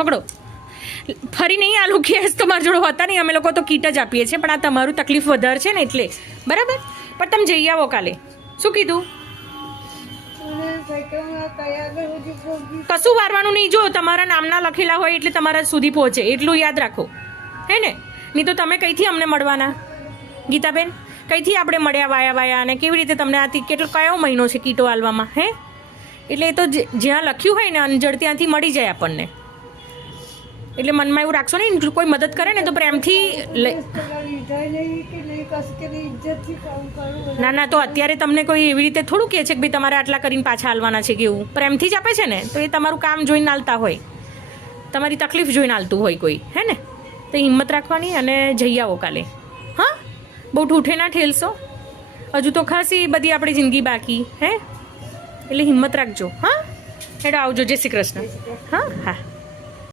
પકડો. ફરી નહીં આલુ કેસ તમારા જોડે હોતા નહીં, અમે લોકો તો કીટ જ આપીએ છીએ, પણ આ તમારું તકલીફ વધારે છે ને એટલે બરાબર. પણ તમે જઈ આવો કાલે. શું કીધું? કશું વારવાનું નહીં. જો તમારા નામના લખેલા હોય એટલે તમારા સુધી પહોંચે એટલું યાદ રાખો, હે ને? નહીં તો તમે કઈથી અમને મળવાના ગીતાબેન? કઈથી આપણે મળ્યા વાયા અને કેવી રીતે તમને આથી કેટલો કયો મહિનો છે કીટો આલવામાં, હે? એટલે એ તો જ્યાં લખ્યું હોય ને અંજળ ત્યાંથી મળી જાય આપણને. એટલે મનમાં એવું રાખશો ને, કોઈ મદદ કરે ને તો પ્રેમથી ના તો અત્યારે તમને કોઈ એવી રીતે થોડું કહે છે કે ભાઈ તમારે આટલા કરીને પાછા હાલવાના છે કે એવું પ્રેમથી જ આપે છે ને. તો એ તમારું કામ જોઈને હાલતા હોય, તમારી તકલીફ જોઈને હાલતું હોય કોઈ, હે ને? તો હિંમત રાખવાની અને જઈ આવો કાલે. હા, બહુ ઠૂઠે ના ઠેલશો, હજુ તો ખાસી બધી આપણી જિંદગી બાકી, હે? એટલે હિંમત રાખજો. હા, હેડો આવજો. જય શ્રી કૃષ્ણ. હા હા.